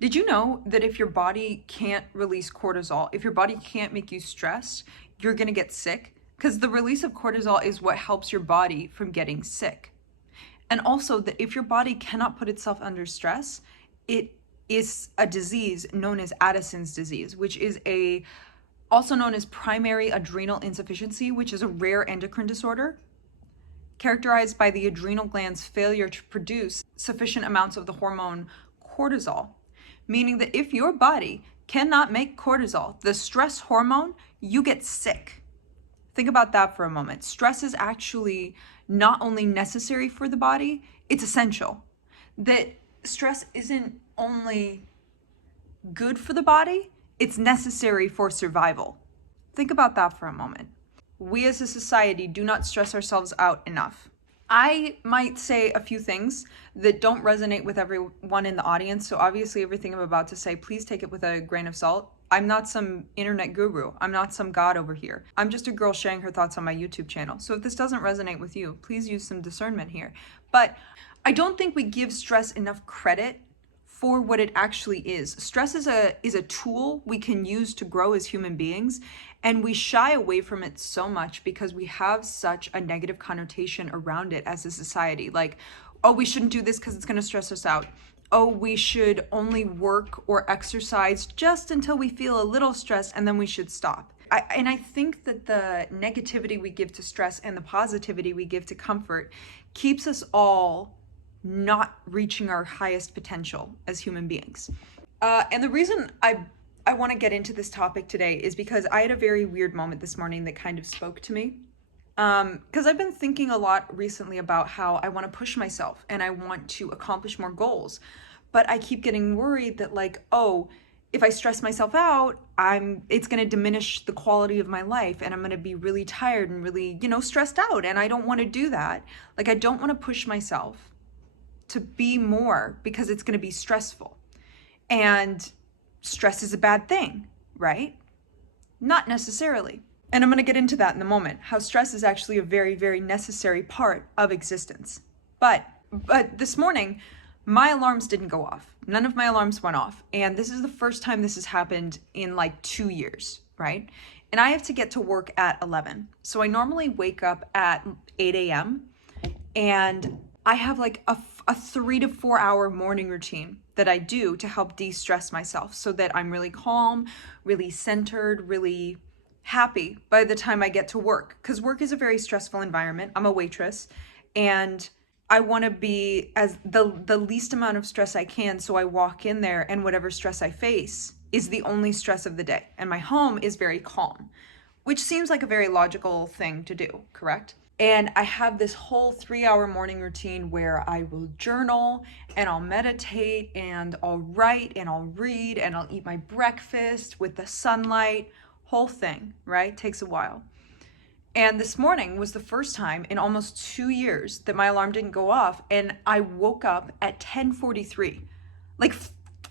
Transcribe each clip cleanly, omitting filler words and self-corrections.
Did you know that if your body can't release cortisol, if your body can't make you stressed, you're gonna get sick? Because the release of cortisol is what helps your body from getting sick. And also that if your body cannot put itself under stress, it is a disease known as Addison's disease, which is also known as primary adrenal insufficiency, which is a rare endocrine disorder characterized by the adrenal gland's failure to produce sufficient amounts of the hormone cortisol, meaning that if your body cannot make cortisol, the stress hormone, you get sick. Think about that for a moment. Stress is actually not only necessary for the body, it's essential. That stress isn't only good for the body, it's necessary for survival. Think about that for a moment. We as a society do not stress ourselves out enough. I might say a few things that don't resonate with everyone in the audience, so obviously everything I'm about to say, please take it with a grain of salt. I'm not some internet guru. I'm not some god over here. I'm just a girl sharing her thoughts on my YouTube channel. So if this doesn't resonate with you, please use some discernment here. But I don't think we give stress enough credit for what it actually is. Stress is a tool we can use to grow as human beings, and we shy away from it so much because we have such a negative connotation around it as a society. Like, oh, we shouldn't do this because it's going to stress us out. Oh, we should only work or exercise just until we feel a little stressed and then we should stop. I think that the negativity we give to stress and the positivity we give to comfort keeps us all not reaching our highest potential as human beings. And the reason I want to get into this topic today is because I had a very weird moment this morning that kind of spoke to me. Because I've been thinking a lot recently about how I want to push myself and I want to accomplish more goals. But I keep getting worried that like, oh, if I stress myself out, it's going to diminish the quality of my life and I'm going to be really tired and really, stressed out. And I don't want to do that. Like, I don't want to push myself to be more because it's going to be stressful. And stress is a bad thing, right? Not necessarily. And I'm going to get into that in a moment, how stress is actually a very, very necessary part of existence. But this morning, my alarms didn't go off. None of my alarms went off. And this is the first time this has happened in like 2 years, right? And I have to get to work at 11. So I normally wake up at 8 a.m. and I have like a 3 to 4 hour morning routine that I do to help de-stress myself so that I'm really calm, really centered, really happy by the time I get to work. Because work is a very stressful environment. I'm a waitress and I want to be as the least amount of stress I can. So I walk in there and whatever stress I face is the only stress of the day. And my home is very calm, which seems like a very logical thing to do, correct? And I have this whole 3-hour morning routine where I will journal and I'll meditate and I'll write and I'll read and I'll eat my breakfast with the sunlight, whole thing, right? Takes a while. And this morning was the first time in almost 2 years that my alarm didn't go off. And I woke up at 10:43, like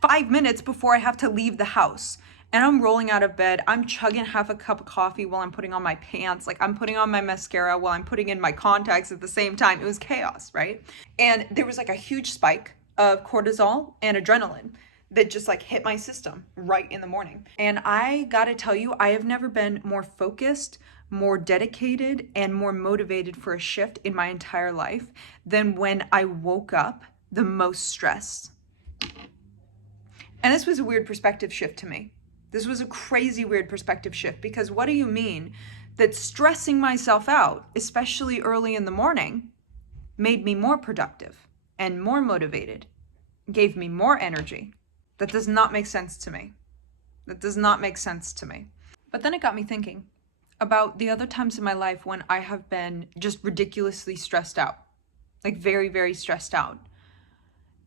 5 minutes before I have to leave the house. And I'm rolling out of bed. I'm chugging half a cup of coffee while I'm putting on my pants. Like I'm putting on my mascara while I'm putting in my contacts at the same time. It was chaos, right? And there was like a huge spike of cortisol and adrenaline that just like hit my system right in the morning. And I gotta tell you, I have never been more focused, more dedicated, and more motivated for a shift in my entire life than when I woke up the most stressed. And this was a weird perspective shift to me. This was a crazy weird perspective shift because what do you mean that stressing myself out, especially early in the morning, made me more productive and more motivated, gave me more energy? That does not make sense to me. That does not make sense to me. But then it got me thinking about the other times in my life when I have been just ridiculously stressed out, like very, very stressed out.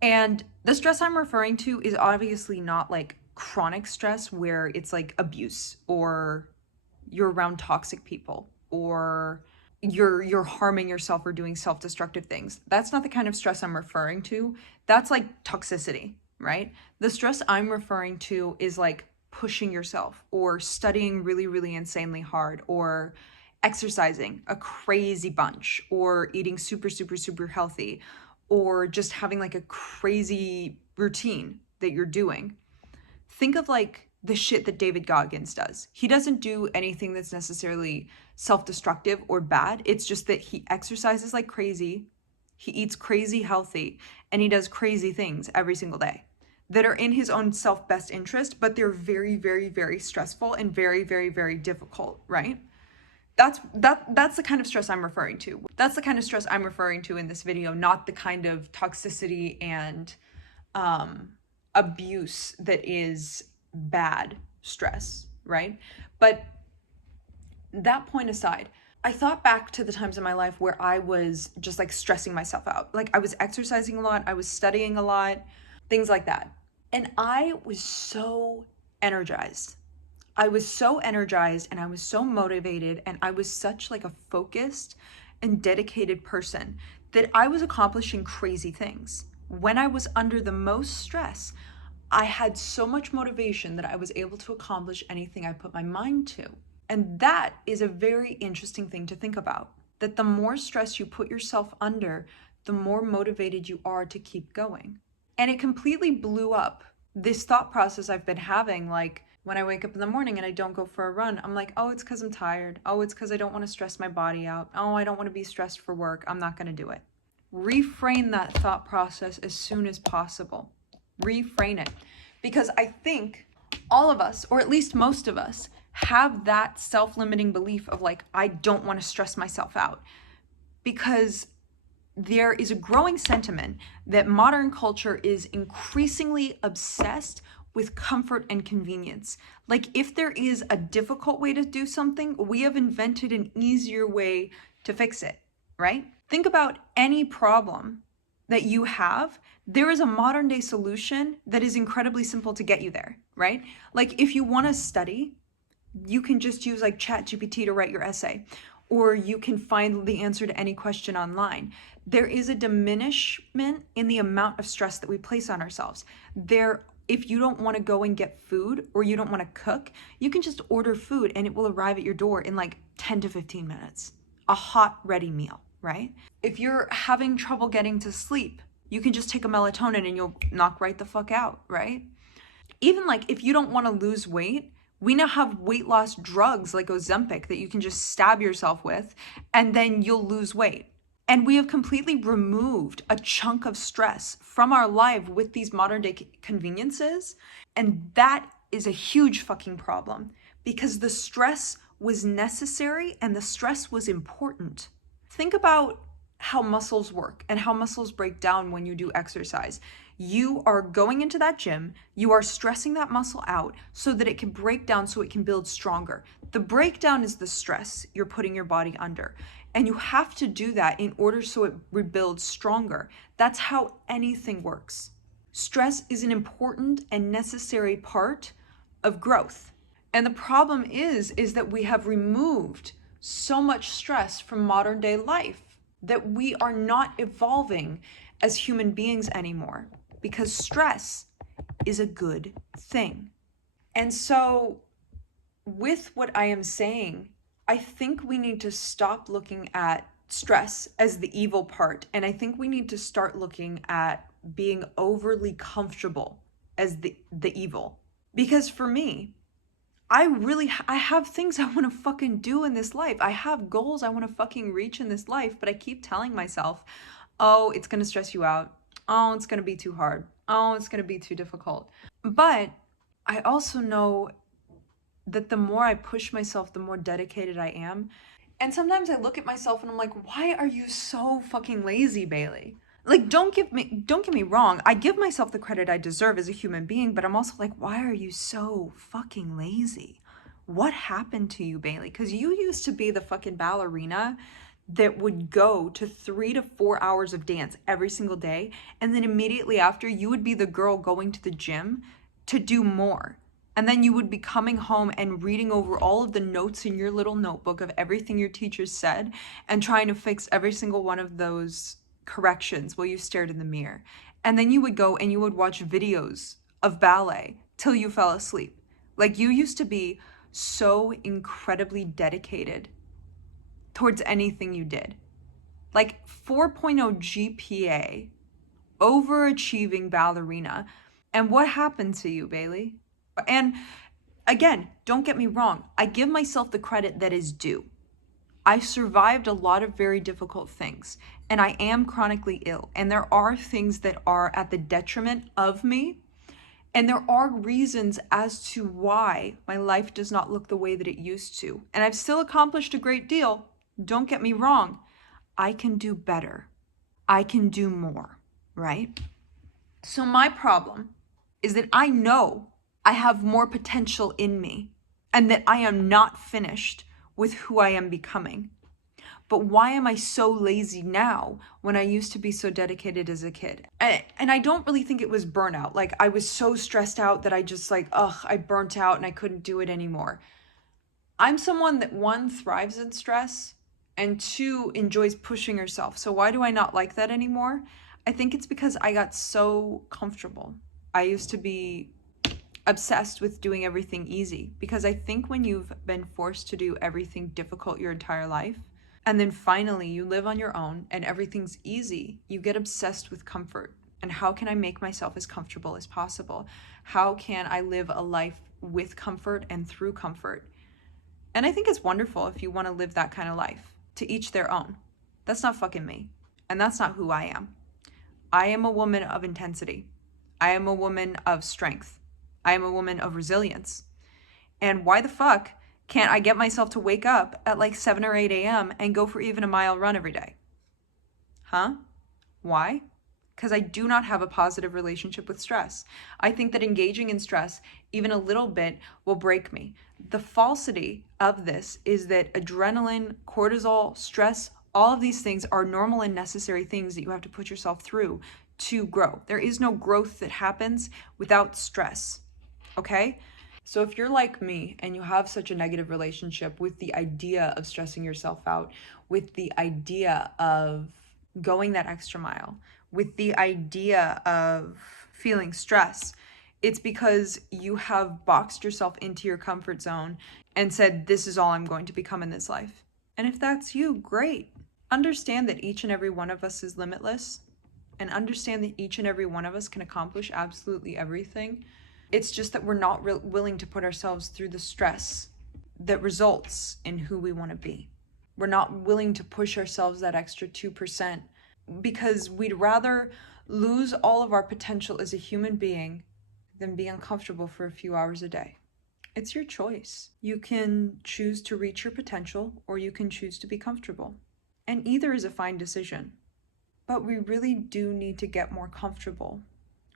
And the stress I'm referring to is obviously not like chronic stress where it's like abuse or you're around toxic people or you're harming yourself or doing self-destructive things. That's not the kind of stress I'm referring to. That's like toxicity, right? The stress I'm referring to is like pushing yourself or studying really, really insanely hard or exercising a crazy bunch or eating super, super, super healthy or just having like a crazy routine that you're doing. Think of like the shit that David Goggins does. He doesn't do anything that's necessarily self-destructive or bad. It's just that he exercises like crazy, he eats crazy healthy, and he does crazy things every single day that are in his own self-best interest, but they're very, very, very stressful and very, very, very difficult, right? That's the kind of stress I'm referring to. That's the kind of stress I'm referring to in this video, not the kind of toxicity and abuse that is bad stress, right? But that point aside, I thought back to the times in my life where I was just like stressing myself out. Like I was exercising a lot, I was studying a lot, things like that. And I was so energized. I was so energized and I was so motivated and I was such like a focused and dedicated person that I was accomplishing crazy things. When I was under the most stress, I had so much motivation that I was able to accomplish anything I put my mind to. And that is a very interesting thing to think about, that the more stress you put yourself under, the more motivated you are to keep going. And it completely blew up this thought process I've been having, like when I wake up in the morning and I don't go for a run, I'm like, oh, it's because I'm tired. Oh, it's because I don't want to stress my body out. Oh, I don't want to be stressed for work. I'm not going to do it. Reframe that thought process as soon as possible. Reframe it. Because I think all of us, or at least most of us, have that self-limiting belief of like, I don't want to stress myself out. Because there is a growing sentiment that modern culture is increasingly obsessed with comfort and convenience. Like if there is a difficult way to do something, we have invented an easier way to fix it, right? Think about any problem that you have. There is a modern day solution that is incredibly simple to get you there, right? Like if you want to study, you can just use like ChatGPT to write your essay, or you can find the answer to any question online. There is a diminishment in the amount of stress that we place on ourselves. If you don't want to go and get food or you don't want to cook, you can just order food and it will arrive at your door in like 10 to 15 minutes. A hot, ready meal, right? If you're having trouble getting to sleep, you can just take a melatonin and you'll knock right the fuck out, right? Even like if you don't want to lose weight, we now have weight loss drugs like Ozempic that you can just stab yourself with and then you'll lose weight. And we have completely removed a chunk of stress from our life with these modern day conveniences. And that is a huge fucking problem because the stress was necessary and the stress was important. Think about how muscles work and how muscles break down when you do exercise. You are going into that gym, you are stressing that muscle out so that it can break down so it can build stronger. The breakdown is the stress you're putting your body under. And you have to do that in order so it rebuilds stronger. That's how anything works. Stress is an important and necessary part of growth. And the problem is that we have removed so much stress from modern day life that we are not evolving as human beings anymore because stress is a good thing. And so with what I am saying, I think we need to stop looking at stress as the evil part. And I think we need to start looking at being overly comfortable as the evil. Because for me, I have things I want to fucking do in this life. I have goals I want to fucking reach in this life, but I keep telling myself, oh, it's going to stress you out. Oh, it's going to be too hard. Oh, it's going to be too difficult. But I also know that the more I push myself, the more dedicated I am. And sometimes I look at myself and I'm like, why are you so fucking lazy, Bailey? Like, don't get me wrong. I give myself the credit I deserve as a human being, but I'm also like, why are you so fucking lazy? What happened to you, Bailey? Because you used to be the fucking ballerina that would go to 3 to 4 hours of dance every single day. And then immediately after, you would be the girl going to the gym to do more. And then you would be coming home and reading over all of the notes in your little notebook of everything your teachers said and trying to fix every single one of those corrections while you stared in the mirror. And then you would go and you would watch videos of ballet till you fell asleep. Like you used to be so incredibly dedicated towards anything you did. Like 4.0 GPA, overachieving ballerina. And what happened to you, Bailey? And again, don't get me wrong. I give myself the credit that is due. I survived a lot of very difficult things, and I am chronically ill. And there are things that are at the detriment of me. And there are reasons as to why my life does not look the way that it used to. And I've still accomplished a great deal. Don't get me wrong. I can do better. I can do more, right? So my problem is that I know I have more potential in me and that I am not finished with who I am becoming. But why am I so lazy now when I used to be so dedicated as a kid? And I don't really think it was burnout. Like, I was so stressed out that I just I burnt out and I couldn't do it anymore. I'm someone that, one, thrives in stress, and two, enjoys pushing herself. So why do I not like that anymore? I think it's because I got so comfortable. I used to be obsessed with doing everything easy, because I think when you've been forced to do everything difficult your entire life, and then finally you live on your own and everything's easy, you get obsessed with comfort. And how can I make myself as comfortable as possible? How can I live a life with comfort and through comfort? And I think it's wonderful if you want to live that kind of life. To each their own. That's not fucking me. And that's not who I am. I am a woman of intensity. I am a woman of strength. I am a woman of resilience. And why the fuck can't I get myself to wake up at like 7 or 8 a.m. and go for even a mile run every day? Huh? Why? Because I do not have a positive relationship with stress. I think that engaging in stress, even a little bit, will break me. The falsity of this is that adrenaline, cortisol, stress, all of these things are normal and necessary things that you have to put yourself through to grow. There is no growth that happens without stress, okay? So if you're like me and you have such a negative relationship with the idea of stressing yourself out, with the idea of going that extra mile, with the idea of feeling stress, it's because you have boxed yourself into your comfort zone and said, this is all I'm going to become in this life. And if that's you, great. Understand that each and every one of us is limitless, and understand that each and every one of us can accomplish absolutely everything. It's just that we're not willing to put ourselves through the stress that results in who we want to be. We're not willing to push ourselves that extra 2% because we'd rather lose all of our potential as a human being than be uncomfortable for a few hours a day. It's your choice. You can choose to reach your potential, or you can choose to be comfortable. And either is a fine decision. But we really do need to get more comfortable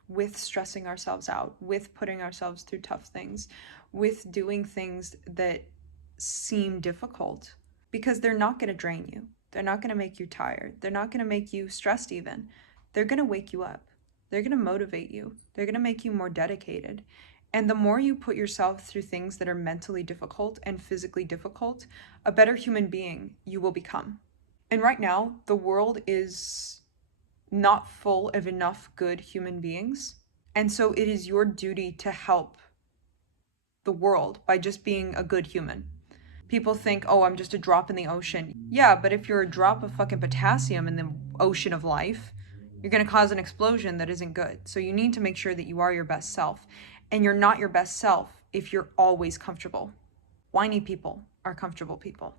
with stressing ourselves out, with putting ourselves through tough things, with doing things that seem difficult, because they're not going to drain you. They're not going to make you tired. They're not going to make you stressed even. They're going to wake you up. They're going to motivate you. They're going to make you more dedicated. And the more you put yourself through things that are mentally difficult and physically difficult, a better human being you will become. And right now, the world is not full of enough good human beings. And so it is your duty to help the world by just being a good human. People think, oh, I'm just a drop in the ocean. Yeah, but if you're a drop of fucking potassium in the ocean of life, you're going to cause an explosion that isn't good. So you need to make sure that you are your best self. And you're not your best self if you're always comfortable. Whiny people are comfortable people.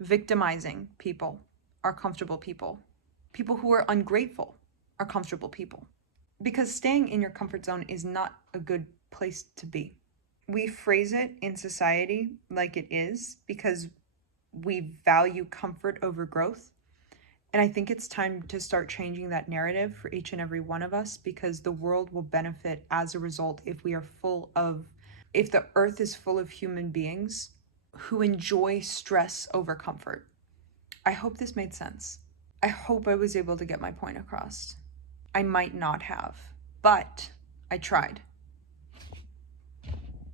Victimizing people are comfortable people. People who are ungrateful are comfortable people. Because staying in your comfort zone is not a good place to be. We phrase it in society like it is because we value comfort over growth. And I think it's time to start changing that narrative for each and every one of us, because the world will benefit as a result if the earth is full of human beings who enjoy stress over comfort. I hope this made sense. I hope I was able to get my point across. I might not have, but I tried.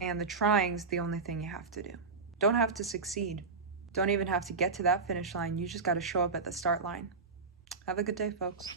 And the trying's the only thing you have to do. Don't have to succeed. Don't even have to get to that finish line. You just got to show up at the start line. Have a good day, folks.